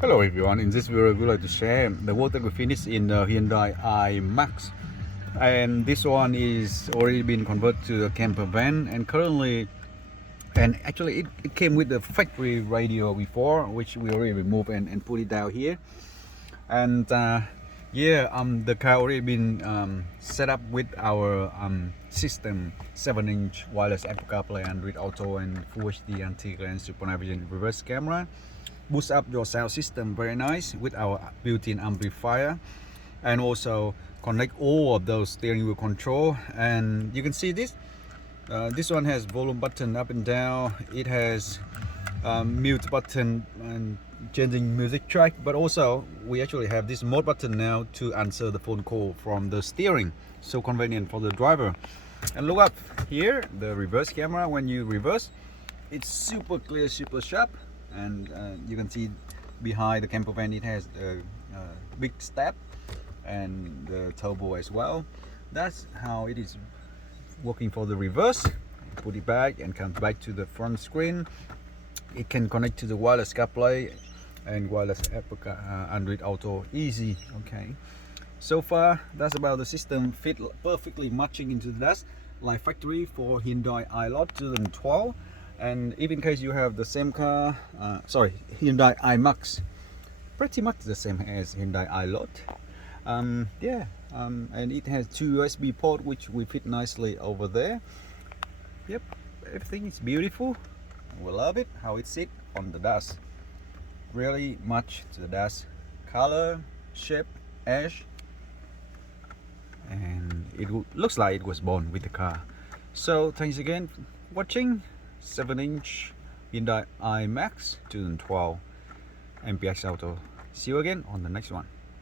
Hello everyone, in this video we would like to share the work that we finished in the Hyundai iMax, and this one is already been converted to a camper van, and currently, and actually it came with the factory radio before, which we already removed and put it down here. And the car already been set up with our system, 7-inch wireless Apple CarPlay, Android Auto, and Full HD anti-glare super night vision reverse camera. Boost up your sound system very nice with our built-in amplifier, and also connect all of those steering wheel control. And you can see this one has volume button up and down. It has mute button and changing music track, but also we actually have this mode button now to answer the phone call from the steering, so convenient for the driver. And look up here, the reverse camera. When you reverse, it's super clear, super sharp. And you can see behind the camper van it has a big step and the turbo as well. That's how it is working for the reverse. Put it back and comes back to the front screen. It can connect to the wireless CarPlay and wireless Apple Android Auto easy. Okay, so far that's about the system. Fit perfectly matching into the dash like factory for Hyundai iLoad 2012. And if in case you have the same car, Hyundai iMax, pretty much the same as Hyundai iLoad. And it has 2 USB ports which we fit nicely over there. Yep, everything is beautiful. We love it how it sits on the dash. Really much to the dash. Color, shape, edge, and it looks like it was born with the car. So thanks again for watching. 7-inch Hyundai iMax 2012 MPX Auto. See you again on the next one.